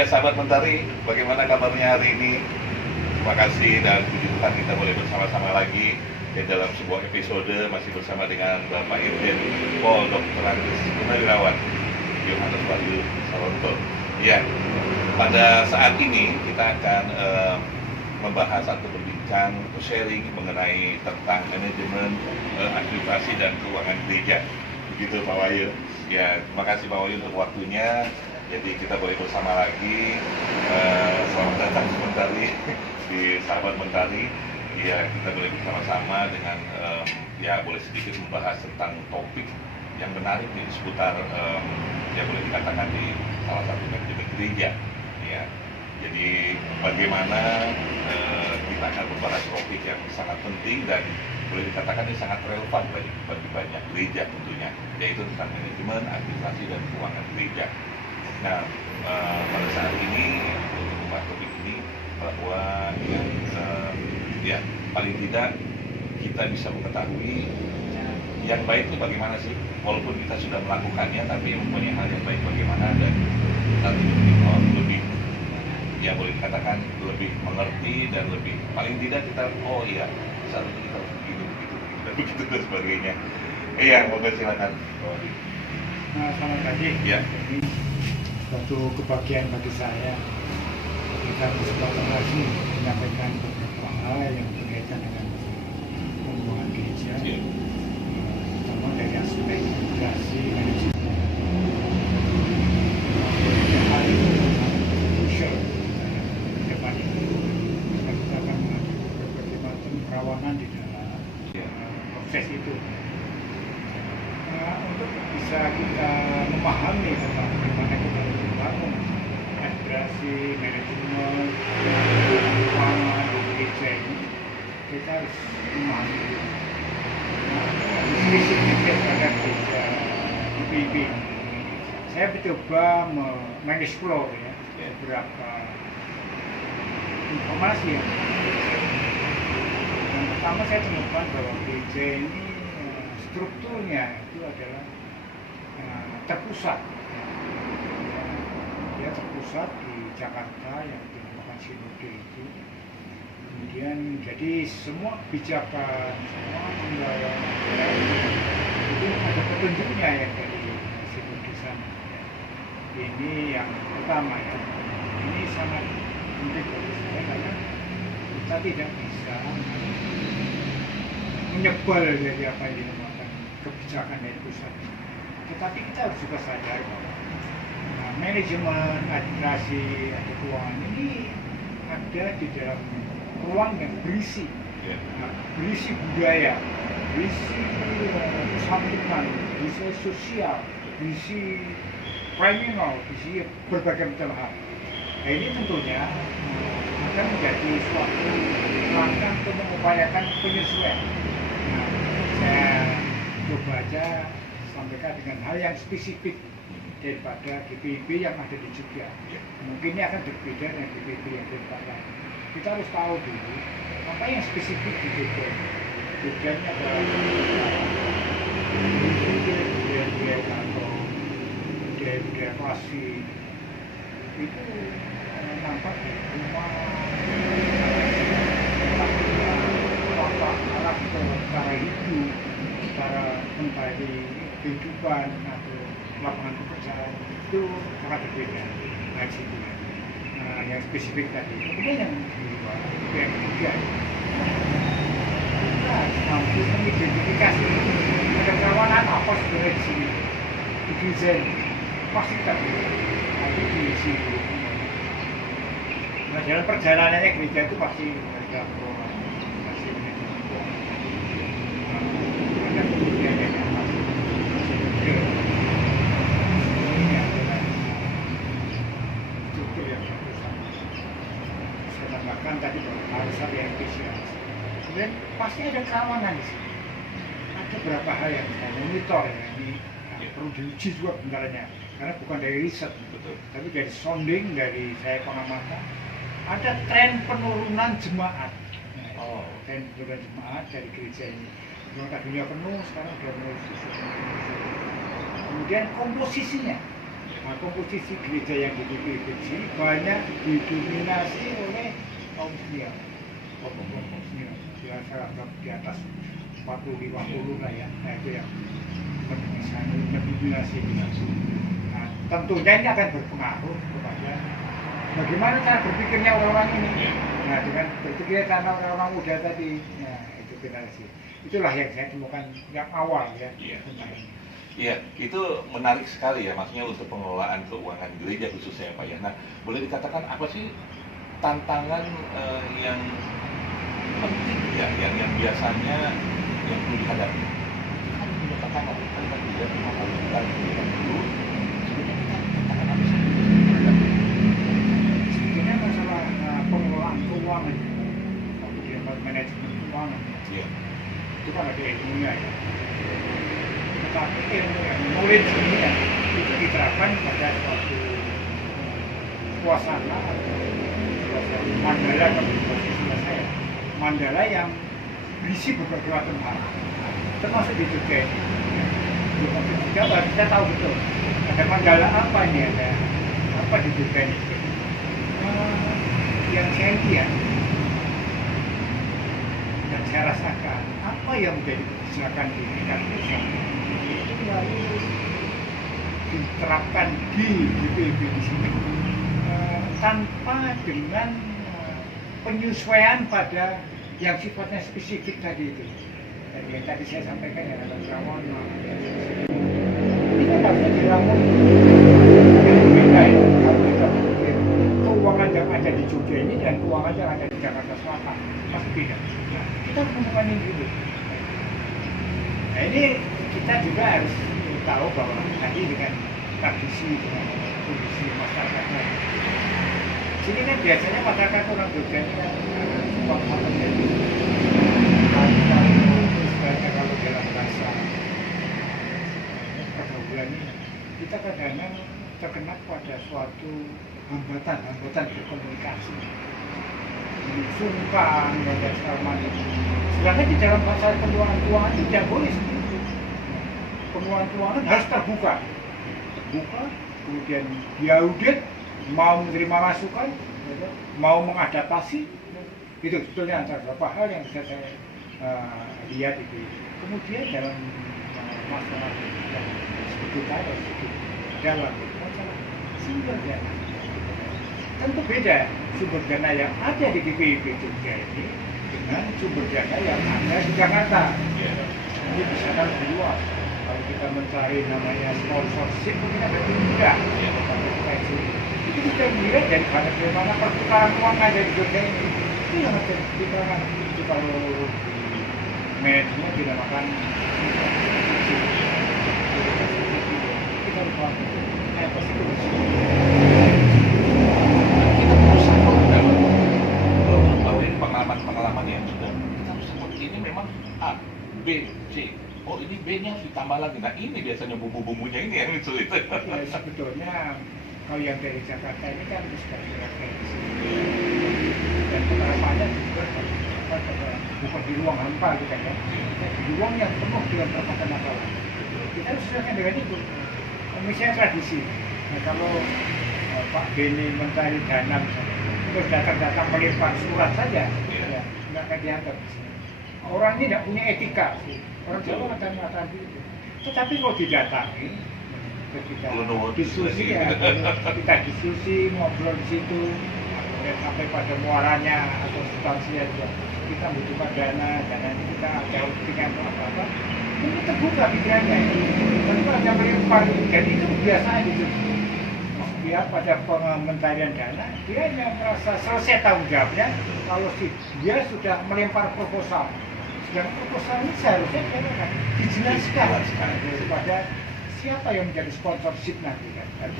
Ya, sahabat Mentari, bagaimana kabarnya hari ini? Terima kasih dan puji Tuhan kita boleh bersama-sama lagi ya, dalam sebuah episode masih bersama dengan Bapak Irjen Pol Dr. Andes Purnawirawan Yohanes Wahyu Salonto. Ya, pada saat ini kita akan membahas atau berbincang atau sharing mengenai tentang manajemen administrasi dan keuangan gereja. Begitu Pak Wahyu. Ya, terima kasih Pak Wahyu untuk waktunya. Jadi kita boleh bersama lagi. Selamat datang Mentari di Sahabat Mentari. Ya, kita boleh bersama-sama dengan ya boleh sedikit membahas tentang topik yang menarik di seputar ya boleh dikatakan di salah satu manajemen gereja. Ya, jadi bagaimana kita akan membahas topik yang sangat penting dan boleh dikatakan ini sangat relevan bagi banyak gereja tentunya, yaitu tentang manajemen, administrasi dan keuangan gereja. Nah, pada saat ini untuk membahas topik ini bahwa ya paling tidak kita bisa mengetahui yang baik itu bagaimana sih, walaupun kita sudah melakukannya, tapi mempunyai hal yang baik bagaimana dan nanti lebih ya boleh dikatakan lebih mengerti dan lebih paling tidak kita oh iya saat itu kita harus begitu dan sebagainya. Iya, moga silakan. Nah, selamat pagi. Ya. Ini suatu kebahagiaan bagi saya kita berkesempatan lagi menyampaikan beberapa hal yang berkaitan dengan pembuangan gereja, Ya. terutama dari aspek integrasi manajemen. Hal itu sangat crucial ke depan ini karena kita akan menghadapi berbagai macam kerawanan di dalam proses itu. Untuk bisa kita memahami tentang bagaimana kita membangun administrasi, manajemen, keuangan di gereja ini, kita harus memahami spesifik pada gereja IPB. Saya mencoba mengeksplor ya beberapa informasi yang pertama saya temukan bahwa gereja ini strukturnya itu adalah terpusat. Dia terpusat di Jakarta yang dinamakan Sinode itu. Kemudian jadi semua kebijakan, semua anggaran itu ada petunjuknya yang dari Sinode sana. Ini yang pertama ya. Ini sangat penting bagi saya karena kita tidak bisa menyebal dari apa yang dinamakan kebijakan dari pusat. Tetapi kita harus juga sadar bahwa manajemen, administrasi, atau keuangan ini ada di dalam ruang yang berisi, berisi budaya, berisi kesantunan, berisi sosial, berisi kriminal, berisi berbagai macam hal. Nah, ini tentunya akan menjadi suatu langkah untuk mengupayakan penyesuaian. Saya coba aja sampaikan dengan hal yang spesifik daripada GPIB yang ada di Jogja. Mungkin ini akan berbeda dengan GPIB yang di tempat lain. Kita harus tahu dulu apa yang spesifik di Jogja. Jogja ini adalah budaya-budaya kantor, budaya-budaya klasik. Itu nampak di rumah alat cara hidup, cara membagi kehidupan atau lapangan pekerjaan itu sangat berbeda. Nah, situ ya. Yang spesifik tadi. Kemudian yang kedua, yang ketiga, kita mampu mengidentifikasi ada kerawanan apa sebenarnya di sini. Di desain pasti kita nanti di sini. Nah, dalam perjalanannya gereja itu pasti ada tadi harus ada yang efisiensi. Kemudian pasti ada kerawanan di sini. Ada beberapa hal yang saya monitor ya, ini perlu diuji juga benarnya. Karena bukan dari riset, betul, tapi dari sounding, dari saya pengamatan. Ada tren penurunan jemaat. Tren penurunan jemaat dari gereja ini. Yang tadinya penuh, sekarang sudah mulai susut. Kemudian komposisinya, Nah, komposisi gereja yang di GPIB sini banyak didominasi oleh kaum senior, kelompok senior. Biasa di atas 40-50 lah ya. Nah itu yang mendominasi kita. Nah, tentunya ini akan berpengaruh kepada bagaimana cara berpikirnya orang-orang ini. Nah, dengan berpikir karena orang-orang muda tadi, nah itu generasi. Itulah yang saya temukan yang awal ya tentang ini. Iya, itu menarik sekali ya, maksudnya untuk pengelolaan keuangan gereja khususnya ya Pak ya. Nah, boleh dikatakan apa sih tantangan yang penting ya, yang biasanya yang perlu dihadapi? Kan menyatakan kan tidak menghasilkan dulu. Sebenarnya tantangan apa sih? Sebetulnya masalah pengelolaan keuangan, kemudian manajemen keuangan, Iya. itu kan ada ilmunya ya. Tetapi ilmu yang knowledge ini ya, itu diterapkan pada suatu suasana mandala kalau posisinya saya, mandala yang berisi berbagai macam hal, termasuk di Jogja ini. Di Jogja kita tahu betul ada mandala apa ini, ada apa di Jogja ini. Yang saya lihat dan saya rasakan apa yang menjadi kebijakan di tingkat pusat itu lalu diterapkan di GPIB di sini tanpa dengan penyesuaian pada yang sifatnya spesifik tadi itu. Jadi yang tadi saya sampaikan ya ada Trawon, ini kan harusnya dibangun yang berbeda ya. Kalau kita berpikir keuangan yang ada di Jogja ini dan keuangan yang ada di Jakarta Selatan masih beda. Nah, kita harus menemukan ini dulu. Nah ini kita juga harus tahu bahwa tadi dengan tradisi, dengan kondisi masyarakatnya. Sini kan biasanya masyarakat orang Jogja ini kan suka menjadi istilahnya kalau dalam bahasa pergaulan ini kita kadang-kadang terkena pada suatu hambatan berkomunikasi, sungkan dan segala macam. Sedangkan di dalam pasal keuangan itu tidak boleh seperti itu. Pengeluaran keuangan harus terbuka, kemudian diaudit, mau menerima masukan, mau mengadaptasi. Itu sebetulnya antara beberapa hal yang bisa saya lihat itu. Kemudian dalam masalah yang sebetulnya dalam masalah sumber dana, tentu beda sumber dana yang ada di GPIB Jogja ini dengan sumber dana yang ada di Jakarta. Ini bisa lebih luas. Kalau kita mencari namanya sponsorship, mungkin ada mudah. Itu kita melihat dari bagaimana perputaran uang ada di Jogja ini. Itu yang harus diterangkan. Itu kalau di manajemen dinamakan kita harus paham apa sih itu. Kita harus sama bahwa ini pengalaman yang sudah kita harus sama. Ini memang A, B, C. Oh ini B-nya harus ditambah lagi. Nah ini biasanya bumbu-bumbunya ini yang sulit. Ya, sebetulnya kalau yang dari Jakarta ini kan sudah dilakukan di sini. Dan penerapannya juga bukan di ruang hampa kita kan. Di ruang yang penuh dengan berbagai masalah. Kita harus sesuaikan dengan itu. Misalnya tradisi. Nah, kalau Pak Beni mencari dana misalnya, terus datang-datang melempar surat saja, ya, nggak akan dianggap di sini. Orang ini tidak punya etika. Orang Jawa akan mengatakan begitu. Tetapi kalau didatangi, ketika diskusi ya, kita diskusi, ngobrol di situ, dan sampai pada muaranya atau substansinya juga. Kita membutuhkan dana ini kita ada kepentingan apa-apa, ini terbuka pikirannya. Tapi kalau ada melempar, dan itu biasa gitu. Dia pada pengementarian dana, dia hanya merasa selesai tanggung jawabnya kalau dia sudah melempar proposal. Dan proposal ini seharusnya dijelaskan kepada siapa yang menjadi sponsorship nanti kan.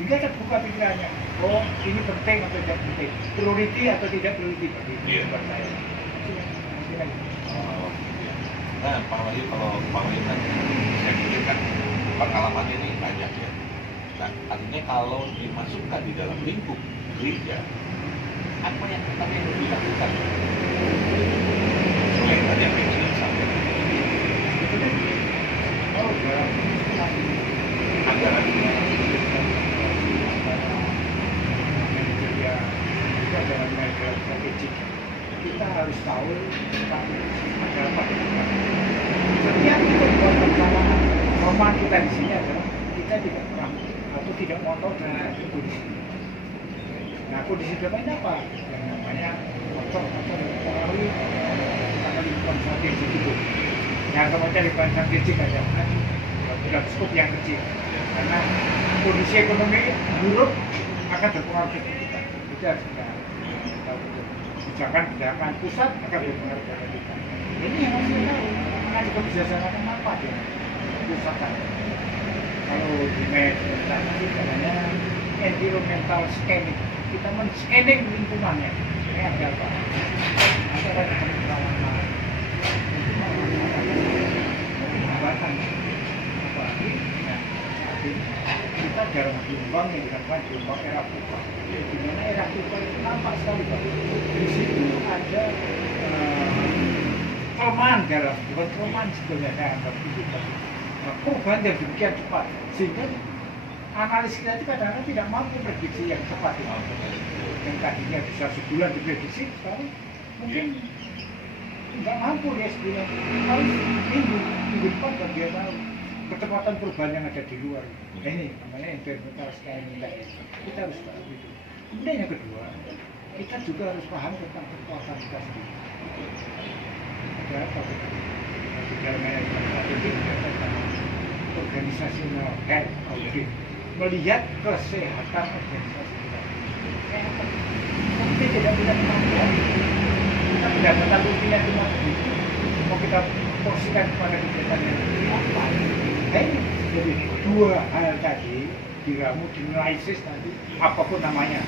Sehingga terbuka pikirannya, oh ini penting atau tidak penting, priority atau tidak priority bagi saya. Nah Pak Wahyu, kalau Pak Wahyu kan saya pikir kan pengalaman ini banyak ya. Nah artinya kalau dimasukkan di dalam lingkup gereja, apa yang pertama yang harus dilakukan? Selain tadi yang kecil sampai Oh, ya. anggaran kita harus tahu tentang ada apa di depan. Setiap itu buat perjalanan roman kita di sini adalah kita tidak pernah atau tidak motor dengan kondisi. Nah kondisi depannya apa? Yang namanya motor atau mempengaruhi karena lingkungan strategik itu. Yang kemudian lingkungan strategik ada kan dalam skop yang kecil. Karena kondisi ekonomi buruk akan berpengaruh ke kita. Kita harus tahu itu. Kebijakan pusat akan berpengaruh kepada kita. Ini yang harus kita tahu. Karena di kebijakan apa dia? Pusat. Kalau di media nanti namanya environmental scanning. Kita men-scanning lingkungannya. Ini ada apa? Ada kerawanan. Hambatan. Apalagi kita jarang gelombang yang dikatakan gelombang era pupa. Di mana era pupa itu nampak sekali Pak. Di situ ada kelemahan dalam, bukan kelemahan sebetulnya saya anggap itu perubahan yang demikian cepat sehingga analis kita itu kadang-kadang tidak mampu prediksi yang cepat yang tadinya bisa sebulan diprediksi sekarang mungkin nggak mampu ya sebulan harus minggu depan baru dia tahu kecepatan perubahan yang ada di luar. Nah, ini namanya environmental scanning tadi. Kita harus tahu itu. Kemudian yang kedua, kita juga harus paham tentang kekuatan kita sendiri. Ada apa? Di dalam strategi tentang organisasional health audit, melihat kesehatan organisasi kita. Kita tidak punya kemampuan, kita tidak mengetahui pilihan cuma begitu. Mau kita porsikan kepada kegiatan yang apa? Jadi dua hal tadi diramu dinalisis nanti apapun namanya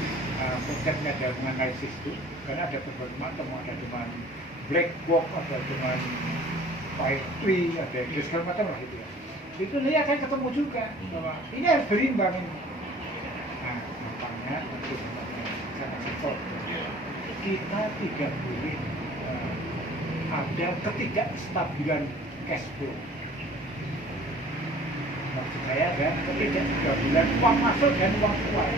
konsepnya ada dengan analisis itu karena ada berbagai macam ada dengan black box ada dengan white tree ada segala macam lah itu ya itu nanti akan ketemu juga bahwa ini harus berimbang ini. Nah gampangnya untuk sangat simpel kita tidak boleh ada ketidakstabilan cash flow. Maksud saya ada ketidakstabilan uang masuk dan uang keluar.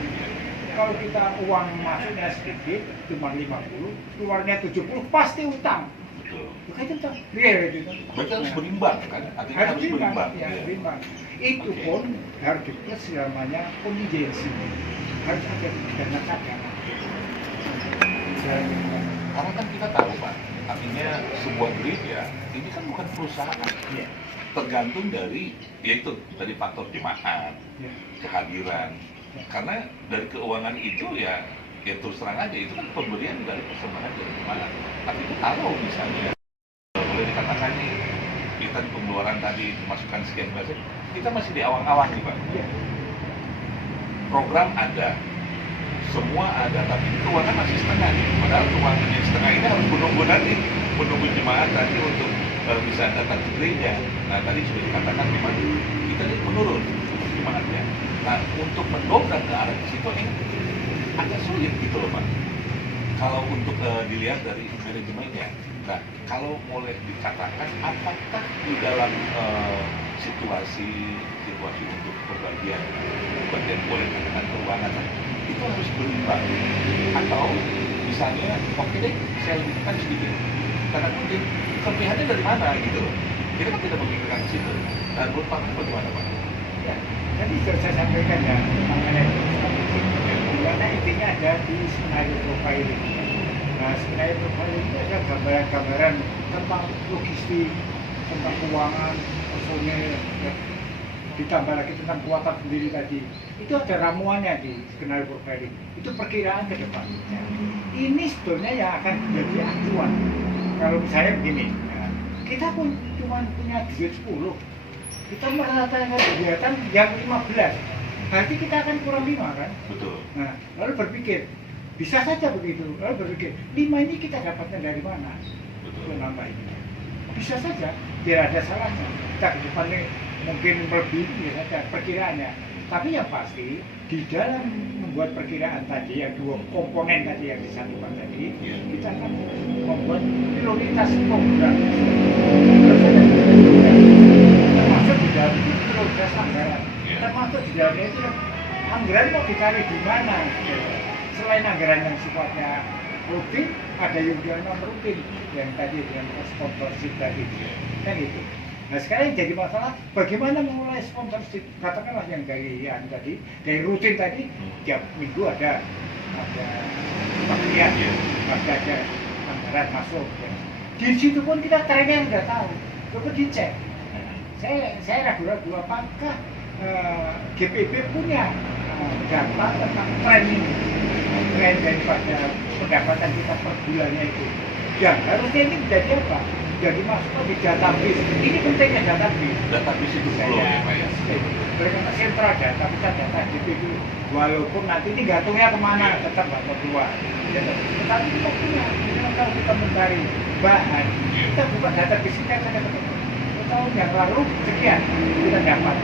Kalau kita uang masuknya sedikit, cuma 50, keluarnya 70, pasti utang. Bukan itu utang, real itu. Berarti harus berimbang kan? Artinya harus berimbang. Ya, berimbang. Itu pun harus diplus namanya kontingensi. Harus ada dana cadangan. Karena kan kita tahu Pak, artinya sebuah gereja ini kan bukan perusahaan. Ya. Tergantung dari yaitu dari faktor jemaat, kehadiran. Karena dari keuangan itu ya terus terang aja itu kan pemberian dari persembahan dari jemaat. Tapi kalau misalnya boleh dikatakan nih kita di pengeluaran tadi dimasukkan sekian persen, kita masih di awang-awang nih Pak. Program ada, semua ada, tapi keuangan masih setengah nih. Padahal keuangan yang setengah ini harus menunggu jemaat tadi untuk bisa datang ke gereja. Nah tadi sudah dikatakan memang kita ini menurun jemaatnya. Nah untuk mendongkrak ke arah situ ini agak sulit gitu loh Pak. Kalau untuk dilihat dari manajemennya, nah kalau boleh dikatakan apakah di dalam situasi untuk bagian boleh dikatakan keuangan itu harus berimbang atau misalnya oke deh saya lebih tekan sedikit karena mungkin kelebihannya dari mana gitu loh. Kita kan tidak memikirkan ke situ. Dan menurut Pak bagaimana Pak? Ya, tadi sudah saya sampaikan ya mengenai karena intinya ada di skenario profiling. Nah, skenario profiling itu ada gambaran-gambaran tentang logistik, tentang keuangan, personil, ya, ditambah lagi tentang kekuatan sendiri tadi. Itu ada ramuannya di skenario profiling. Itu perkiraan ke depan. Ya. Ini sebetulnya yang akan menjadi acuan. Kalau misalnya begini, ya, kita pun cuma punya duit 10, kita meratakan kegiatan yang 15, berarti kita akan kurang 5 kan? Betul. Nah, lalu berpikir, bisa saja begitu, lalu berpikir, 5 ini kita dapatnya dari mana? Betul. Nambah ini. Bisa saja, tidak ada salahnya. Kita ke depannya mungkin lebih, ya saja, perkiraannya. Tapi yang pasti, di dalam membuat perkiraan tadi, yang dua komponen tadi yang disatukan tadi, kita akan membuat prioritas program. Termasuk di dalam itu prioritas anggaran. Termasuk di dalamnya itu anggaran mau dicari di mana? Selain anggaran yang sifatnya rutin, ada yang non rutin yang tadi dengan sponsorship tadi kan itu. Nah sekarang jadi masalah bagaimana memulai sponsorship, katakanlah yang dari rutin tadi tiap minggu ada pembelian, pasti ada anggaran masuk ya. Di situ pun kita trennya udah tahu, coba dicek. Saya ragu-ragu apakah GPB punya data tentang tren ini, tren daripada pendapatan kita per bulannya itu. Yang harusnya ini menjadi apa? Jadi masuk di database. Ini pentingnya database. Database itu perlu ya Pak ya. Mereka sentral data, pusat data GPB. Walaupun nanti ini gantungnya kemana, tetap nggak keluar. Tetapi kita punya, kalau kita mencari bahan, kita buka database kita saja ketemu. Tahun yang lalu sekian kita dapat.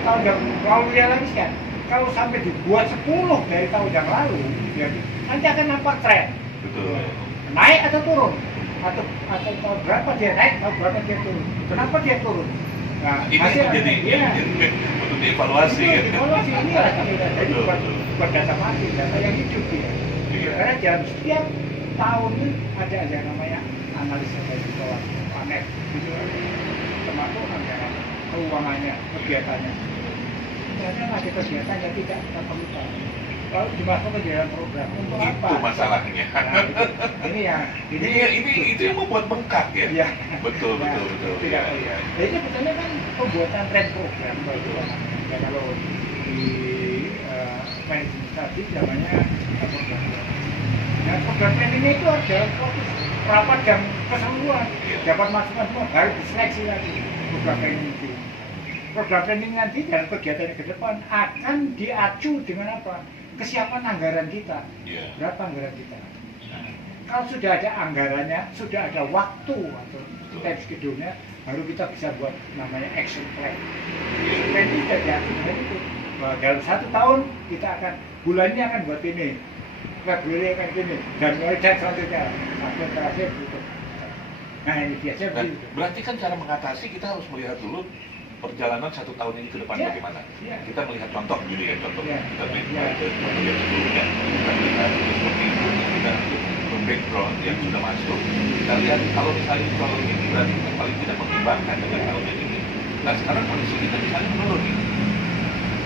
Tahun yang lalu ya lagi sekian. Kalau sampai dibuat 10 dari tahun yang lalu, ya, nanti akan nampak tren. Betul. Naik atau turun, atau tahun berapa dia naik, tahun berapa dia turun. Kenapa dia turun? Nah, Ini jadi untuk dievaluasi ya. Evaluasi ini lah jadi buat data mati, data yang hidup ya. Karena dalam setiap tahun ini ada yang namanya analisa dari bawah panet, gitu, termasuk anggaran keuangannya, kegiatannya. Ternyata ada kegiatan yang tidak kita perlukan. Lalu dimasukkan ke dalam program untuk apa? Itu masalahnya. Nah, ini Itu yang membuat bengkak ya. Ya. Betul. Tidak. Ya. Jadi sebetulnya kan pembuatan tren program ya, kalau di manajemen tadi namanya program. Nah, program planningnya itu ada suatu rapat dan keseluruhan dapat masukan semua baru diseleksi lagi program planning itu. Program planning nanti dalam kegiatan ke depan akan diacu dengan apa? Kesiapan anggaran kita. Iya. Berapa anggaran kita? Nah, kalau sudah ada anggarannya, sudah ada waktu atau time schedule-nya, baru kita bisa buat namanya action plan. Action plan itu sudah diatur dengan itu. Bahwa dalam 1 tahun kita akan bulannya akan buat ini, Februari akan ini, Januari dan selanjutnya sampai terakhir tutup. Nah ini biasanya begitu. Berarti kan cara mengatasi kita harus melihat dulu perjalanan 1 tahun ini ke depan Ya. bagaimana. Ya. Kita melihat contoh dulu ya, contoh Ya. kita melihat Ya. contoh yang sebelumnya, kita melihat seperti itu, kita background yang sudah masuk. Kita lihat kalau misalnya tahun ini berarti kita paling tidak mengimbangkan dengan tahun yang ini. Nah sekarang kondisi kita misalnya menurun nih.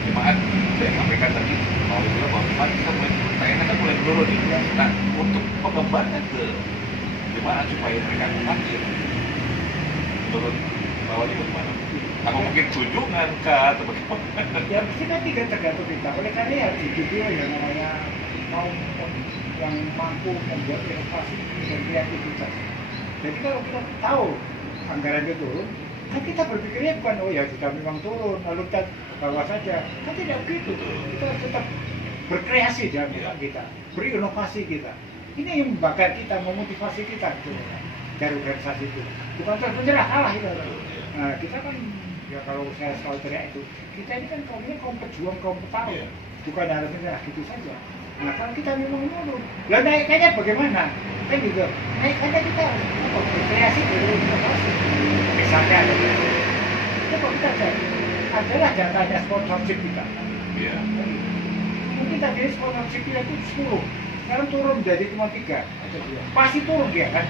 Jemaat saya sampaikan tadi mau bilang bahwa jemaat kita mulai kayaknya kan mulai menurun nih. Nah untuk pengembangan ke jemaat supaya mereka hadir menurut bawahnya bagaimana? Apa mungkin kunjungan kah atau bagaimana? Ya kita tidak tergantung kita. Oleh karena ya dididik yang namanya kaum yang mampu membuat inovasi dan kreativitas. Jadi kalau kita tahu anggaran itu turun, kan kita berpikirnya bukan oh ya sudah memang turun lalu kita bawa saja. Kan tidak begitu. Kita tetap berkreasi dalam kita, berinovasi kita. Ini yang membakar kita, memotivasi kita gitu, dari organisasi itu. Bukan terus menyerah kalah itu. Nah, kita kan ya kalau saya selalu teriak itu, kita ini kan kaum pejuang, kaum petarung, bukan harus menyerah gitu saja. Nah kalau kita memang menurun, lah naiknya bagaimana? Kan gitu, naiknya kita berkreasi dari inovasi. Misalnya ada itu kok kita cari adalah datanya sponsorship kita. Iya. Mungkin tadi sponsorship kita itu 10, sekarang turun jadi cuma 3 atau 2. Pasti turun dia kan,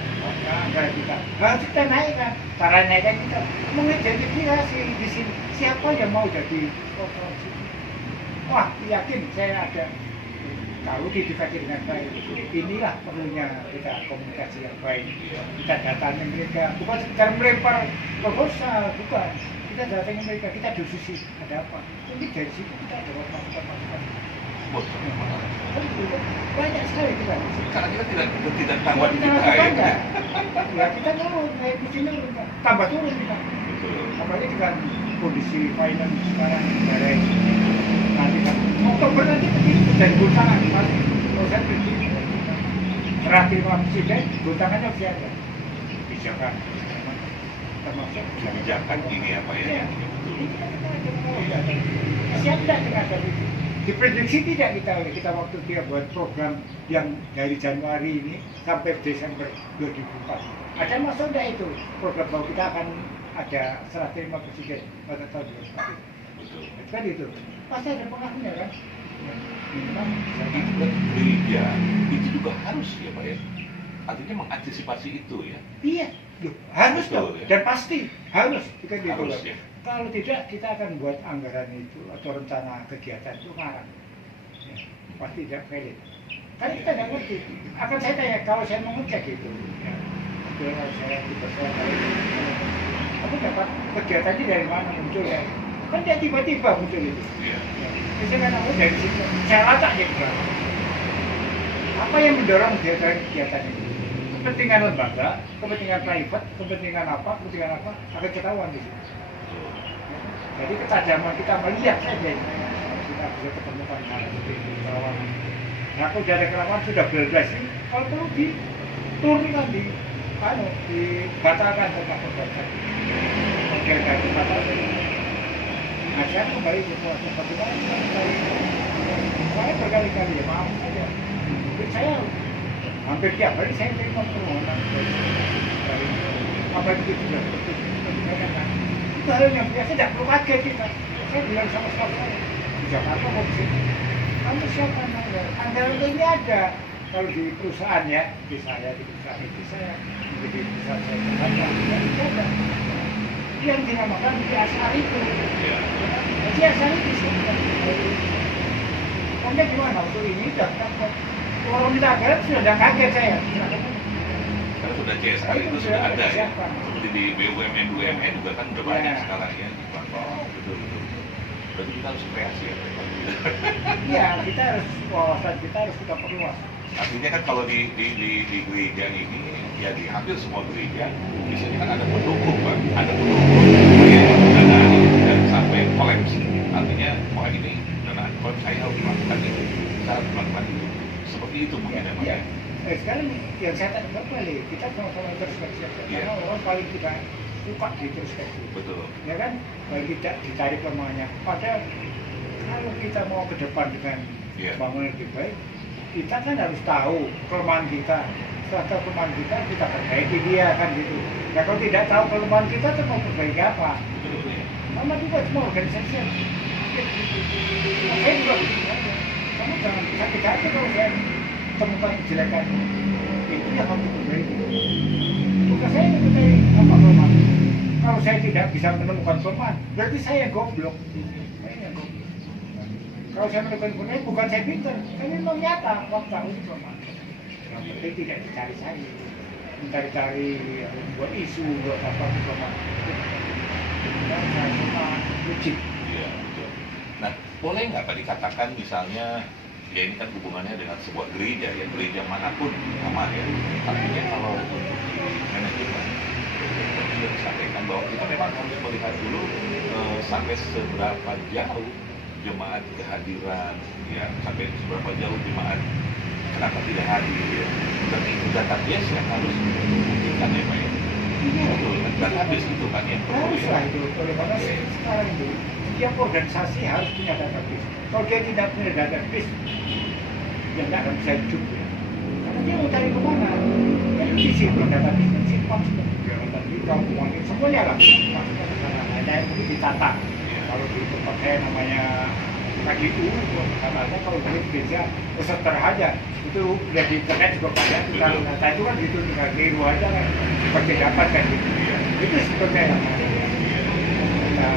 anggaran kita. Harus kita naikkan, cara naikkan kita mengidentifikasi di sini siapa yang mau jadi sponsorship. Wah, yakin saya ada. Kalau diedukasi dengan baik, inilah perlunya kita komunikasi yang baik. Kita datangi mereka, bukan sekedar melempar proposal, bukan. Kita datangi mereka, kita diskusi ada apa. Mungkin dari situ kita ada masukan-masukan. Banyak sekali kita. Karena kita tidak tahuan Kita kita lakukan ya. enggak? Ya kita turun, naik di sini tambah turun kita. Betul. Apalagi dengan kondisi finance sekarang dari nanti kan Oktober nanti begitu dan guntangan pasti proses begitu terakhir presiden guntangannya bisa ada kebijakan termasuk Kebijakan ini apa ya? Ya. Siap tidak dengan itu? Diprediksi tidak kita waktu dia buat program yang dari Januari ini sampai Desember 2004. Ada masuk enggak itu program bahwa kita akan ada serah terima presiden pada tahun 2004? Betul. Kan itu pasti ada pengaruhnya kan. Minimal bisa Itu kan gereja itu juga harus ya Pak ya. Artinya mengantisipasi itu ya. iya, loh, harus Betul, dong, ya. dan pasti harus kita gitu Harus loh. ya. Kalau tidak kita akan buat anggaran itu atau rencana kegiatan itu ngarang, ya, pasti tidak valid. Karena kita nggak ngerti. Akan saya tanya kalau saya mau ngecek itu, ya, kalau saya tiba saya aku dapat kegiatan ini dari mana muncul ya? Kan dia tiba-tiba muncul itu. Iya. Ya, misalkan aku dari situ, saya lacak dia berapa. Apa yang mendorong kegiatan itu? Kepentingan lembaga, kepentingan private, kepentingan apa, akan ketahuan di situ. Jadi ketajaman kita melihat saja ini, kita bisa ketemukan hal seperti itu kerawanan. Nah, aku dari kerawanan sudah belas ini, kalau perlu diturunkan dibatalkan tentang perbuatan. Oke, dari dibatalkan. Nah, saya kembali ke suatu perbuatan saya berkali-kali ya, maaf saja. Jadi saya hampir tiap hari saya terima permohonan dari apa itu sudah seperti itu. Saya katakan, itu hal yang biasa, tidak perlu kaget kita. Saya bilang sama staf saya, di Jakarta mau disini. Kamu siapa namanya? Anggaran ini ada. Kalau di perusahaan ya, di perusahaan itu saya, di perusahaan saya Jakarta, itu ada. Yang dinamakan di asal itu. Jadi asal itu sih. Anda gimana untuk ini? Orang minta anggaran sudah tidak kaget saya. Karena sudah CSR itu sudah ada ya. Seperti di BUMN juga kan udah banyak sekarang ya. Betul. Berarti kita harus kreasi ya. Iya, kita harus wawasan kita harus kita perluas. Artinya kan kalau di gereja ini ya di hampir semua gereja di sini kan ada pendukung Pak, ada pendukung yang dana dan sampai kolaps. Artinya wah ini dana kolaps saya harus melakukan ini, saya harus melakukan itu. Seperti itu mungkin ya Pak. Iya. Sekarang yang saya tak kembali, kita sama-sama introspeksi. Karena orang paling kita suka introspeksi. Betul. Ya kan, paling tidak ditarik lemahnya. Padahal kalau kita mau ke depan dengan bangunan lebih baik, kita kan harus tahu kelemahan kita. Setelah tahu kelemahan kita perbaiki dia kan gitu. Ya kalau tidak tahu kelemahan kita, terus mau perbaiki apa? Sama juga semua organisasi. Nah, saya juga begitu aja. Kamu jangan sakit hati kalau saya temukan kejelekan. Itu yang harus diperbaiki. Tugas saya mengenai apa kelemahan. Kalau saya tidak bisa menemukan kelemahan, berarti saya goblok. Kalau saya menemukan kelemahan, bukan saya pintar, tapi memang nyata fakta itu kelemahan. Yang penting tidak dicari saya, mencari-cari buat isu, buat apa itu kelemahan. Dan saya suka logik. Iya, betul. Nah, boleh nggak Pak dikatakan misalnya ya ini kan hubungannya dengan sebuah gereja ya, gereja manapun sama ya. Artinya kalau untuk manajemen sudah disampaikan bahwa kita memang harus melihat dulu sampai seberapa jauh jemaat kehadiran ya, sampai seberapa jauh jemaat kenapa tidak hadir ya. Berarti itu database yang harus dibuktikan ya Pak ya. Iya, Betul kan, database itu kan yang perlu haruslah ya. itu. Karena sekarang itu setiap organisasi harus punya database. Kalau dia tidak punya database, dia tidak akan bisa hidup ya. Karena dia mau cari kemana? Kan di situ database kan simpang sudah kegiatan kita, uangnya semuanya lah. Maksudnya karena hanya yang perlu ditata. Kalau di tempat saya namanya KGU, katanya kalau di gereja peserta aja itu udah di internet juga banyak. Kalau data itu kan gitu tinggal keliru aja kan, seperti dapat kan gitu. Itu sebetulnya yang kita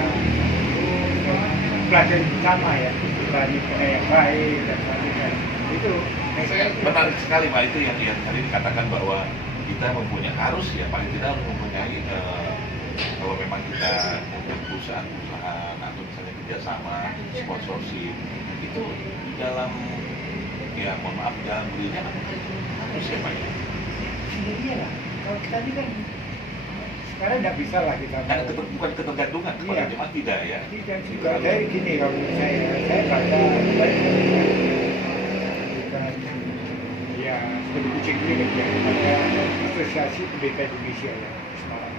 belajar bersama ya, belajar yang baik dan sebagainya. Itu Menarik sekali Pak, itu yang tadi dikatakan bahwa kita mempunyai harus ya paling tidak harus mempunyai kalau memang kita untuk perusahaan atau misalnya kerjasama sponsorship itu dalam ya mohon maaf dalam gereja apakah itu harus ya Pak ya? iya lah. Kalau kita ini kan sekarang tidak bisa lah kita. Karena bukan ketergantungan kepada jemaat tidak ya. Tidak juga. Saya gini kalau saya baca bukan ya seperti kucing klinik ya, ada asosiasi pendeta Indonesia ya Semarang.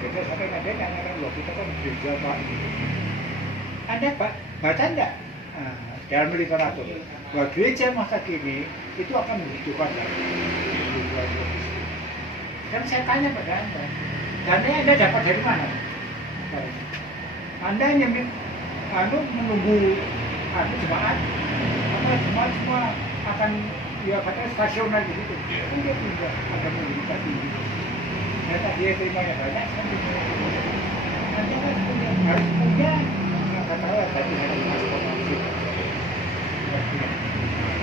Kita sampai ngadakan kan loh, kita kan gereja Pak. Anda Pak baca enggak? Dalam literatur bahwa gereja masa kini itu akan membutuhkan kebutuhan logistik. Dan saya tanya pada Anda, dana Anda dapat dari mana? Anda hanya menunggu jemaat, apa jemaat semua akan ya katanya stasioner di situ. Iya. Kan dia pindah ada mobilitas tinggi. Ternyata dia terimanya banyak, kan nanti kan harus punya katakanlah tadi ada transportasi.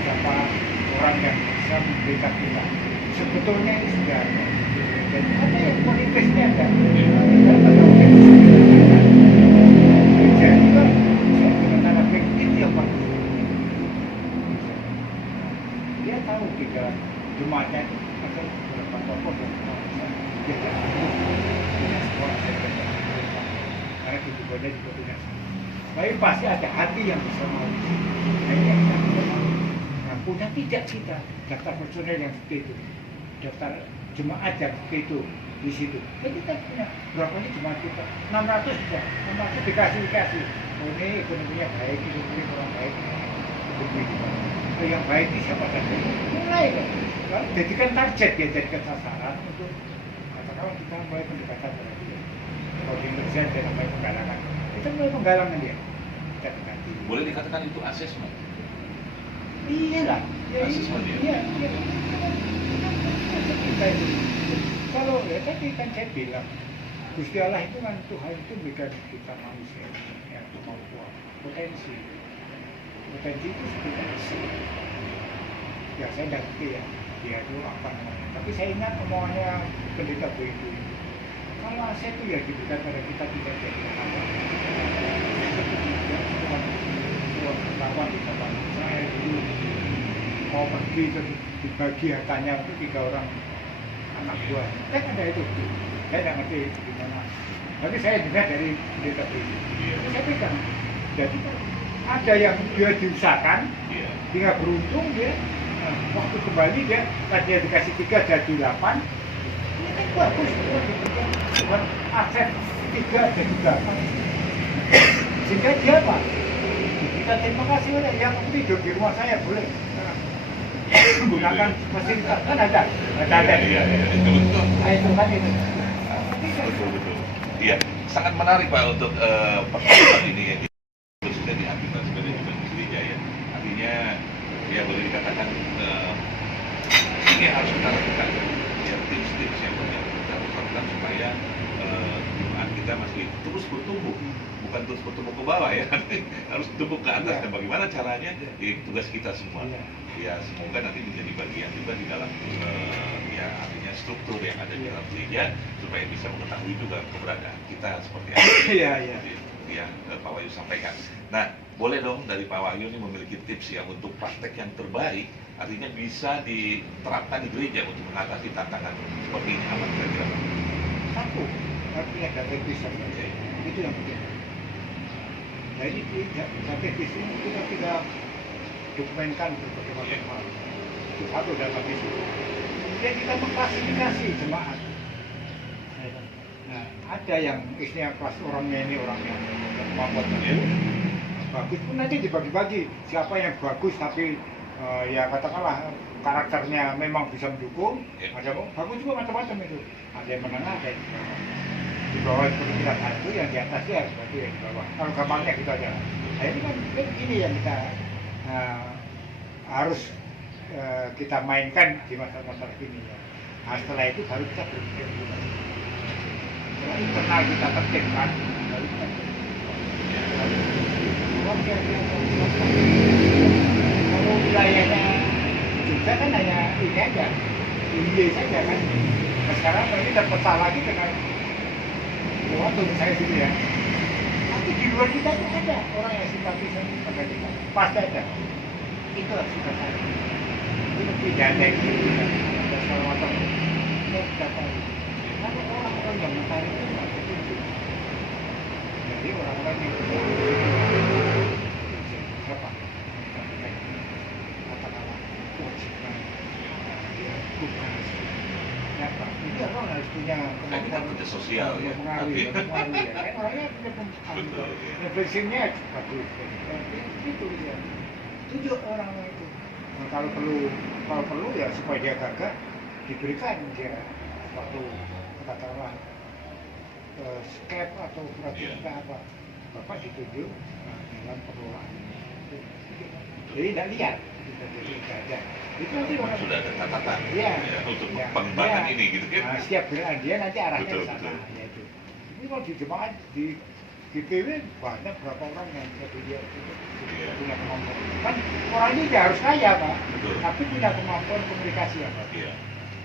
Siapa orang yang bisa memberikan kita sebetulnya ini sudah ada dan ada yang politisnya ada gereja juga saya dengan tanda petik yang bagus dia tahu di dalam jemaatnya itu ada beberapa tokoh yang dia tidak semua karena tujuannya juga tidak sama tapi pasti ada hati yang bisa mau nah ini yang kita tidak mau nah punya tidak kita daftar personel yang seperti itu daftar jemaat yang seperti itu di situ jadi kita punya berapa ini jemaat kita 600 sudah 600 dikasih oh ini ekonominya baik ekonomi orang baik ekonomi gimana oh, yang baik ini siapa saja mulai kan lalu jadikan target ya jadikan sasaran untuk katakanlah kita mulai pendekatan pada dia kalau di Indonesia ada namanya penggalangan itu mulai penggalangan dia kita ganti Boleh dikatakan itu asesmen. iya lah Asesmen ya? iya kita itu kalau ya tadi kan saya bilang Gusti Allah itu kan Tuhan itu berikan kita manusia yang kemampuan potensi itu seperti ya saya tidak ngerti ya dia itu apa namanya tapi saya ingat omongannya pendeta begitu kalau aset itu ya diberikan pada kita tidak jadi apa pertama kita bangun saya dulu mau pergi terus dibagi hartanya itu 3 orang anak buah kan ada itu saya tidak ngerti gimana tapi saya dengar dari pendeta begitu saya pegang jadi kan ada yang dia diusahakan dia beruntung dia waktu kembali dia tadi dikasih 3 jadi 8 ini kan bagus bukan aset 3 jadi 8 sehingga dia apa kita terima kasih oleh yang tidur di rumah saya boleh gunakan mesin kan ada Iya, itu betul. itu kan itu Betul. Iya, sangat menarik Pak untuk pertemuan ini yang sudah diambil sebagai juga ya. Artinya ya boleh dikatakan ini yang harus kita lakukan ya tips-tips yang kita lakukan supaya jemaat kita masih terus bertumbuh bukan terus bertumbuh ke bawah ya harus tumbuh ke atas dan bagaimana caranya tugas kita semua ya semoga nanti menjadi bagian juga di dalam ya artinya struktur yang ada di dalam gereja supaya bisa mengetahui juga keberadaan kita seperti apa yang Pak Wahyu sampaikan. Nah boleh dong dari Pak Wahyu ini memiliki tips ya untuk praktek yang terbaik artinya bisa diterapkan di gereja untuk mengatasi tantangan seperti ini apa kira-kira? satu artinya katekisme itu yang penting. Jadi katekisme ini kita tidak dokumenkan berbagai macam hal. Itu satu dalam itu. Kemudian kita mengklasifikasi jemaat. Nah, ada yang isinya kelas orangnya ini orang yang kemampuan bagus pun nanti dibagi-bagi. Siapa yang bagus tapi ya katakanlah karakternya memang bisa mendukung. Ada bagus juga macam-macam itu. Ada yang menengah, ada yang di bawah. Di bawah seperti kita satu, yang di atasnya harus satu yang di bawah. Kalau gampangnya kita aja. Nah ini kan ini yang kita harus kita mainkan di masalah-masalah ini ya. Nah, setelah itu baru kita berpikir juga. Setelah internal kita tertibkan, baru kita kalau wilayahnya juga kan hanya ini aja, ini saja kan. Nah, sekarang ini terpecah lagi dengan waktu saya sini ya. Tapi di luar kita itu ada orang yang simpatisan pada kita, pasti ada. Itu harus kita tahu. Itu tidak ada yang ada segala macam. Kita tidak tahu. Karena orang-orang yang mencari itu tidak betul. Jadi orang-orang yang siapa? Katakanlah kewajiban, bukan siapa? Ini orang harus punya kemampuan kerja sosial ya. Mengaruhi ya. Kan orangnya punya pengetahuan. Refleksinya bagus. Itu ya. Tujuh orang itu. Nah, kalau perlu ya supaya dia gagah diberikan dia waktu katakanlah skep atau peraturan apa bapak ditunjuk dalam pengelolaan Jadi tidak lihat, jadi tidak ada. Itu nanti Memang sudah ada catatan Iya. ya, untuk Ya, pengembangan ya. ini gitu kan. Nah, setiap gerakan dia nanti arahnya Betul, ke sana, betul. ya itu. Ini kalau di jemaat di PW banyak berapa orang yang satu dia itu Iya. punya kemampuan. Kan orang ini tidak harus kaya Pak, Betul. tapi punya kemampuan komunikasi yang baik. Iya.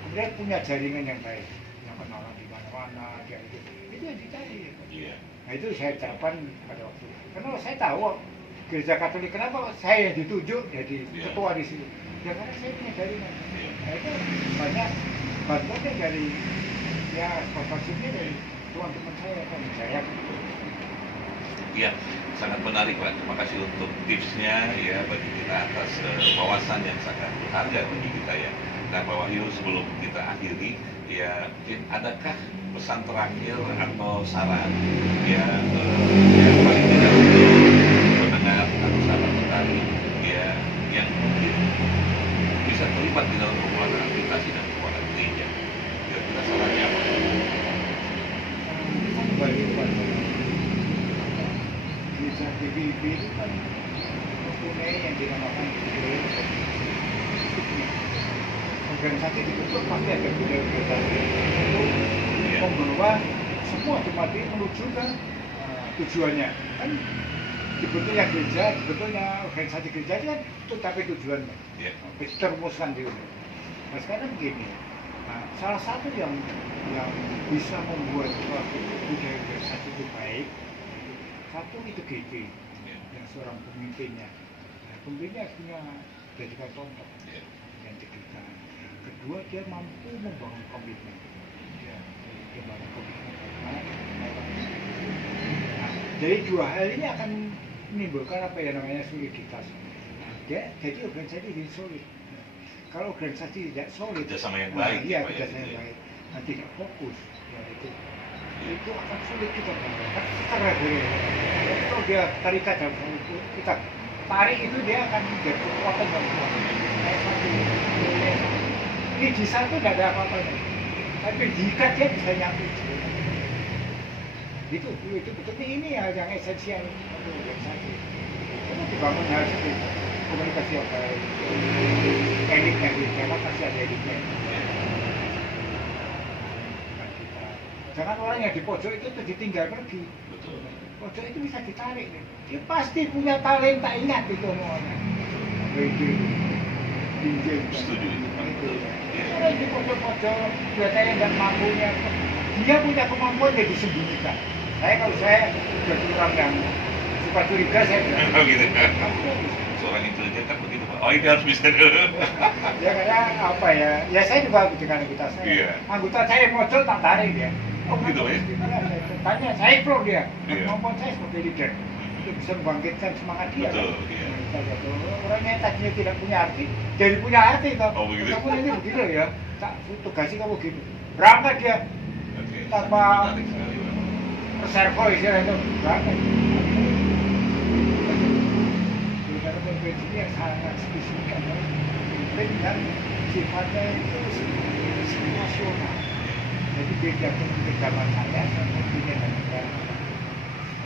Kemudian punya jaringan yang baik, yang kenalan di mana-mana, dia itu yang dicari. Iya. Nah itu saya ucapkan pada waktu itu. Karena saya tahu gereja Katolik kenapa saya yang ditunjuk jadi Iya. ketua di sini. Ya karena saya punya jaringan. Iya. Nah itu banyak bantuannya dari ya sponsorshipnya dari teman-teman saya kan saya. Iya, sangat menarik Pak. Terima kasih untuk tipsnya ya bagi kita atas wawasan yang sangat berharga bagi kita ya. Nah Pak Wahyu, sebelum kita akhiri ya, mungkin adakah pesan terakhir atau saran ya yang paling tidak untuk pendengar atau sahabat petani ya yang mungkin bisa terlibat di dalam pengelolaan aplikasi dan keuangan gereja? Kira-kira sarannya apa? Kita kembali kepada gereja PBB itu kan mempunyai yang dinamakan organisasi dibentuk pasti ada organisasi untuk Iya. membawa semua jemaat ini menuju ke tujuannya kan dibentuknya gereja, dibentuknya organisasi gereja itu kan untuk capai tujuannya Iya. terrumuskan dulu. Nah sekarang begini, nah, salah satu yang bisa membuat suatu budaya organisasi itu baik, satu itu GP Iya. yang seorang pemimpinnya. Nah, pemimpinnya harus punya jadikan contoh Iya. dan didikan. Kedua dia mampu membangun komitmen. Dia membangun komitmen. Nah, jadi dua hal ini akan menimbulkan apa ya namanya soliditas. Nah, jadi organisasi ini solid. Nah, kalau organisasi tidak solid, Kerjasama yang nah, baik, iya Pak, ya, kerjasama gitu yang ya. baik, dan tidak fokus, ya itu akan sulit kita bangun. Kan karena kalau dia tarikan dalam satu kita tarik itu dia akan menjadi kekuatan yang kuat. Kayak satu ini di satu tidak ada apa-apanya, tapi diikat dia bisa nyatu. Itu betulnya ini ya yang esensial untuk organisasi. Itu dibangun harus itu komunikasi yang baik, elitnya di Jawa pasti ada elitnya. Jangan orang yang di pojok itu tuh ditinggal pergi. Betul. Pojok itu bisa ditarik. Dia pasti punya talenta, ingat itu semuanya. Itu Injil. Setuju itu, Pak. Itu. Iya. Orang di pojok-pojok biasanya nggak mampunya, dia punya kemampuan yang disembunyikan. Kalau saya jadi orang yang suka curiga, saya bilang, Oh gitu. kamu kok bisa? Seorang intelijen kan begitu Pak. Oh ini harus bisa dulu. Ya kayak apa ya? Ya saya juga dengan anggota saya. Iya. Anggota saya pojok tak tarik dia. Oh gitu ya. Saya tanya, saya pro dia. Iya. Kemampuan saya sebagai leader itu bisa membangkitkan semangat dia. Betul, kan? iya. Kita jatuh. Orang yang tadinya tidak punya arti, jadi punya arti kok. Oh, begitu. Kamu ini begitu ya. Tak tugasi kamu gini. Berangkat dia Oke. Tanpa- Menarik sekali Pak. reservo istilah itu. Berangkat. Karena pemimpin ini yang sangat spesifik adalah pemimpin yang sifatnya itu situasional. Jadi beda pemimpin zaman saya sama pemimpin zaman sekarang.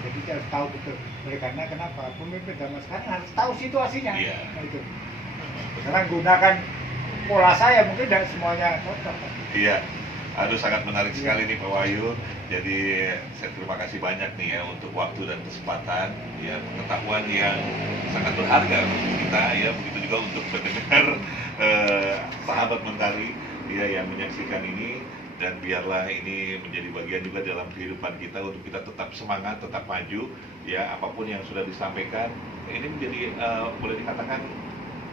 Jadi kita harus tahu betul. Oleh karena kenapa? Pemimpin zaman sekarang harus tahu situasinya. Iya. Nah, itu. Sekarang gunakan pola saya mungkin tidak semuanya cocok. Iya. Aduh sangat menarik sekali nih Pak Wahyu. Jadi saya terima kasih banyak nih ya untuk waktu dan kesempatan ya, pengetahuan yang sangat berharga untuk kita ya, begitu juga untuk pendengar sahabat mentari ya yang menyaksikan ini, dan biarlah ini menjadi bagian juga dalam kehidupan kita untuk kita tetap semangat, tetap maju ya, apapun yang sudah disampaikan ini menjadi boleh dikatakan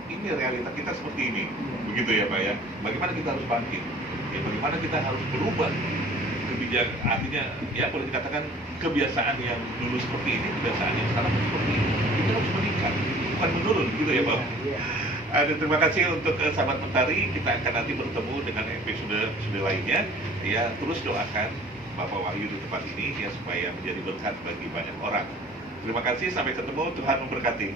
ini realita kita seperti ini, begitu ya Pak ya. Bagaimana kita harus bangkit? Ya, bagaimana kita harus berubah kebijakan, artinya ya boleh dikatakan kebiasaan yang dulu seperti ini, kebiasaan yang sekarang seperti ini, itu harus meningkat, bukan menurun, gitu ya Pak. Iya. Terima kasih untuk sahabat mentari, kita akan nanti bertemu dengan episode lainnya. Ya terus doakan Bapak Wahyu di tempat ini ya supaya menjadi berkat bagi banyak orang. Terima kasih, sampai ketemu, Tuhan memberkati.